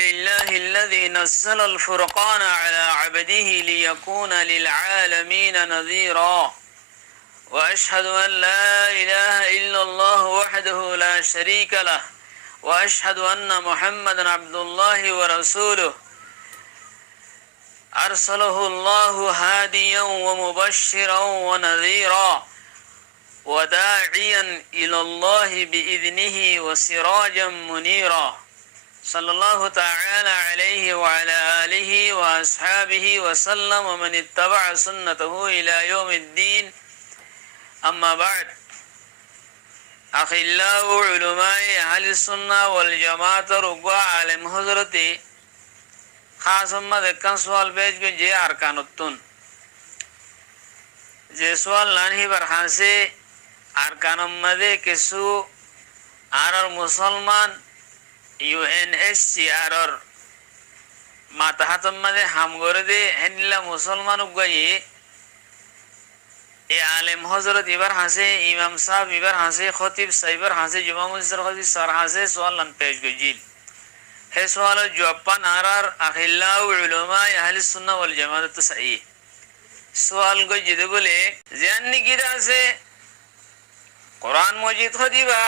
لله الذي نزل الفرقان على عبده ليكون للعالمين نذيرا وأشهد أن لا إله إلا الله وحده لا شريك له وأشهد أن محمدا عبد الله ورسوله أرسله الله هاديا ومبشرا ونذيرا وداعيا إلى الله بإذنه وسراجا منيرا صلى الله تعالى عليه وعلى آله وأصحابه وسلم ومن اتبع سنته إلى يوم الدين أما بعد أخلاء علماء أهل السنة والجماعة رقوا عالم حضرتي خاص ما ذكر سوال بیچ کو جے ارکان التون যে সোয়াল লানহি বরহাসে আরকানম মধ্যে কিছু আর মুসলমান UNHCR আর মাতাহাতম মধ্যে হাম করে দে হেনিলা মুসলমান উগাই এ আলেম হযরত ইবার হাসে ইমাম সাহেব ইবার হাসে খতিব সাইবার হাসে জুমা মসজিদ খতিব সর হাসে সোয়াল লান পেশ গজিল হে সোয়াল জওয়াব নারার আখিল্লা উলামা আহলে সুন্নাহ ওয়াল জামাত সহি সোয়াল গজিদে বলে জাননি কিরা আছে কোরআন মজিদ খদিবা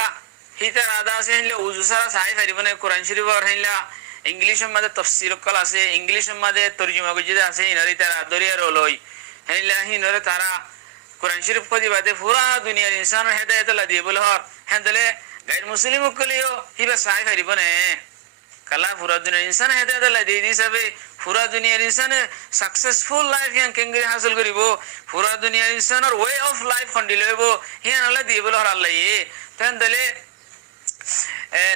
হিতার আদা আছে হইলে উজু সারা সাই ফারিবনে কোরআন শরীফ আর হইলা ইংলিশের মধ্যে তাফসীর কল আছে ইংলিশের মধ্যে তরজমা গজিদে আছে ইনারি তারা দরিয়া রলই হইলা হিনরে তারা কোরআন শরীফ খদিবাতে পুরা দুনিয়ার ইনসানের হেদায়েত লা দিয়ে বলে হর হেন্দলে গায়র মুসলিম কলিও হিবা সাই ফারিবনে কালা পুরা দুনিয়ার ইনসান হেদায়েত লা দিয়ে দিছাবে পুরা দুনিয়ার ইনসানে সাকসেসফুল লাইফ ইয়ান কেঙ্গরি হাসিল করিব পুরা দুনিয়ার ইনসানের ওয়ে অফ লাইফ খন্ডি লইব হিয়ান আল্লাহ দিয়ে বলে হর আল্লাহ তেন্দলে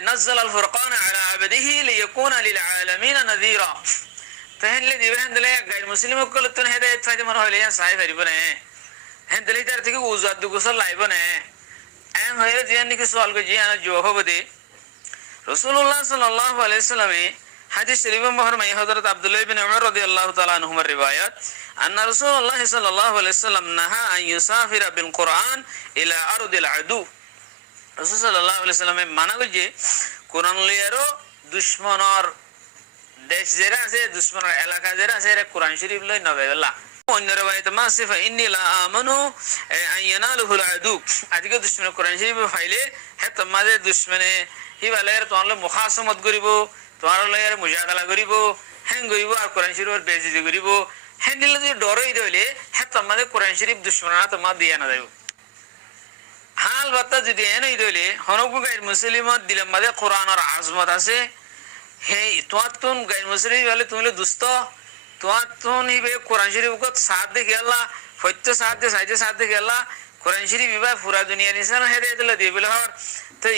نزل الفرقان على عبده ليكون للعالمين نذيرا فهل دي هندله غير مسلم كلتن هدايت فايده مر هليان صاحب ريبنه هندله تر থেকে উজাদ গোসল লাইবনে এম হয়ে জিয়ানি কি সওয়াল কো জিয়ানা জবাব দে রাসূলুল্লাহ সাল্লাল্লাহু আলাইহি ওয়াসাল্লামে হাদিস শরীফে ফরমায় হযরত আব্দুল্লাহ ইবনে উমর রাদিয়াল্লাহু তাআলা আনহুমার রিওয়ায়াত আন্না রাসূলুল্লাহ সাল্লাল্লাহু আলাইহি ওয়াসাল্লাম নাহা আন ইউসাফিরা বিল কুরআন ইলা আরদিল আদু রাসূল সাল্লাল্লাহু আলাইহি ওয়াসাল্লামে মানা কইছে কোরআন লিয়ারো দুশমনর দেশ যেরা আছে দুশমনর এলাকা যেরা আছে এরা কোরআন শরীফ লই নবেলা অন্য রিওয়ায়াতে মাসিফা ইন্নী লা আমানু আন ইয়ানালুহুল আদু আদিকে দুশমন কোরআন শরীফ ফাইলে হেত মাদে দুশমনে হিবালের তোনলে মুখাসামত করিব তোমার লয়ের মুজাদালা করিব হেন করিব আর কোরআন শরীফের বেইজ্জতি করিব হেন্দিল যদি ডরই দইলে হেত মাদে কোরআন শরীফ দুশমনরা তোমা দিয়া না দেব হাল বাতা যদি এনেই দইলে হনকু গায়র মুসলিমত দিলাম মাদে কোরআনের আজমত আছে হে তোয়াতুন গায়র মুসলিম বলে তুমি দুস্ত তোয়াতুন হিবে কোরআন শরীফ কো সাথ দে গেলা ফত্য সাথ দে সাইতে সাথ দে গেলা কোরআন শরীফ বিবা পুরা দুনিয়ার ইনসান হেদায়েত লা দিবেল হর তো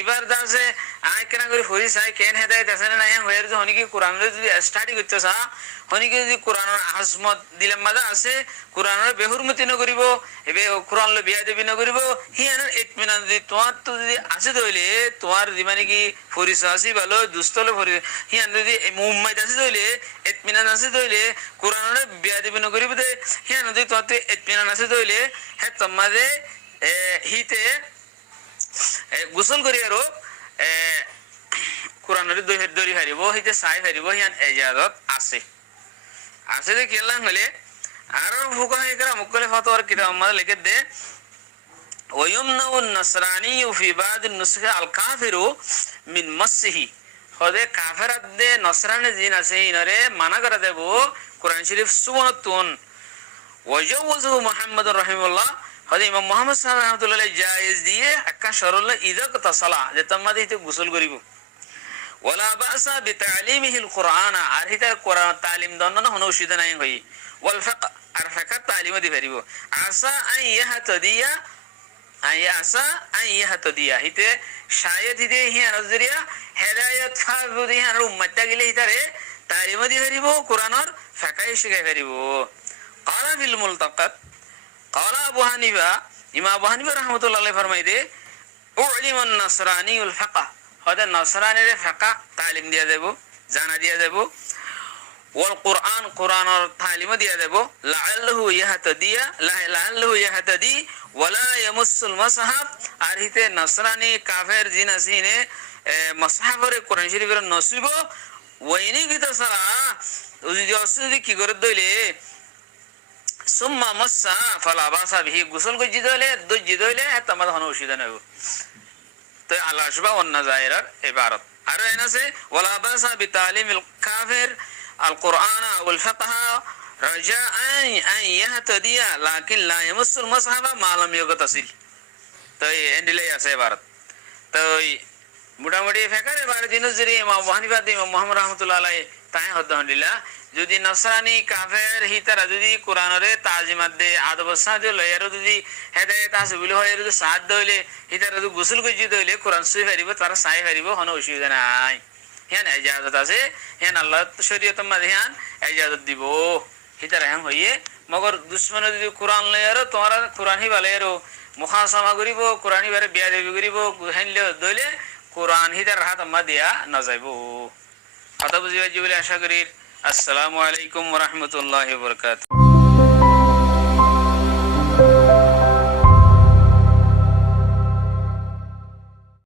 ইবার দাসে আই কেনা করে ফরি সাই কেন হেদায়েত আছে না না হয়ের যে হনি কি কোরআন যদি স্টাডি করতেছা হনি কি যদি কোরআনের আজমত দিলাম মাদা আছে কোরআনের বেহুরমতি ন করিব এবে কোরআন ল বিয়া দেবি ন করিব হিয়ানের ইতমিনান যদি তোমার তো যদি আছে দইলে তোমার দিমানে কি ফরি সাসি ভালো দুস্তলে ফরি হিয়ান যদি মুম্মাইত আছে দইলে ইতমিনান আছে দইলে কোরআনের বিয়া দেবি ন করিব দে হিয়ান যদি তোমাতে ইতমিনান আছে দইলে হে তোমাদে হিতে গোসল করি আর কোরআনের দরি হারিব হইতে চাই হারিব হিয়ান এজাজত আছে আছে যে কেলা হলে আর ফুকাহায়ে মুকলে ফতোয়ার কিতাব মধ্যে লিখে দে ওয়ায়ুমনাউ নাসরানী ফি বাদ নুসখা আল কাফিরু মিন মাসহি হদে কাফেরাত দে নসরানি জিন আছে ইনরে মানা করে দেব কোরআন শরীফ সুবহানাতুন ওয়াজাওয়াজু মুহাম্মদুর রাহিমাহুল্লাহ হদে ইমাম মুহাম্মদ সাল্লাল্লাহু আলাইহি ওয়াসাল্লাম জায়েজ দিয়ে একটা শরল ইদা তাসালা যে তোমাদিতে গোসল করিব ওয়ালা বাসা বিতালিমিহিল কুরআন আর হিতা কোরআন তালিম দন্ন হনো উশিদা নাই হই ওয়াল ফাক আর ফাক তালিম দি পারিব আসা আন ইয়াহতাদিয়া হিতে শায়দ হিতে হিয়া নজরিয়া হেদায়েত ফাগুদি আর উম্মতটা গিলে হিতারে তালিম দি পারিব কোরআনের ফাকাই শিখাই পারিব ক্বালা ফিল মুলতাকাত ক্বালা আবু হানিফা ইমাম আবু হানিফা রাহমাতুল্লাহ আলাইহি ফরমাই দে উলিমান নাসরানিউল ফাকা হদে নসরানির ফাকা তালিম দিয়া দেব জানা দিয়া দেব ওয়াল কুরআন কুরআনের তালিম দিয়া দেব লাআল্লাহু ইয়াহতাদি ওয়ালা ইয়ামুসুল মুসহাফ আর হিতে নসরানি কাফের জিন আসিনে মুসহাফের কোরআন শরীফের নসিব ওইনি কিতা সারা যদি অসুদি কি করে দইলে সুম্মা মাসসা ফালা বাসা বিহি গোসল করে দইলে তোমার কোনো অসুবিধা নাই। তো আল্লাহ আসবা অন্য জায়গার ইবারত আর এনাছে ওয়ালা বাসা বিতালিমিল কাফির আল কুরআন ওয়াল ফিকহ রাজাআন আন ইয়াহতাদিয়া লাকিন লা ইয়ামাসসুল মুসহাবা মা লাম ইয়াগতাসিল। তো এন্ডিলে আছে ইবারত। তো মোটামুটি ফেকার এবারে দিনজরি ইমাম আবু হানিফা ইমাম মুহাম্মদ রাহমাতুল্লাহ আলাইহি তাই হদ্দাহলিল্লাহ যদি নসরানি কাফের হিতারা যদি কোরআনরে তাজিমাত দে আদব সাদ লয়ার যদি হেদায়েত হাসিল হয় যদি সাদ দইলে হিতারা যদি গোসল করি দইলে কোরআন সুই পারিব তারা সাই পারিব কোনো অসুবিধা নাই। হ্যাঁ ইজাজত আছে, হ্যাঁ আল্লাহ শরীয়ত মাঝিয়ান ইজাজত দিব হিতারা হ্যাঁ হইয়ে মগর দুশ্মন যদি কোরআন লয়ার তোমার কোরআন হি বালের মুখাসামা করিব কোরআন হিবারে বিয়া দেবী করিব হেনলে দইলে কোরআন হিতার হাত আম্মা দিয়া না যাইব। কথা বুঝিবা বলে আশা করি। আসসালামু আলাইকুম ওয়া রাহমাতুল্লাহি ওয়া বারাকাতুহু।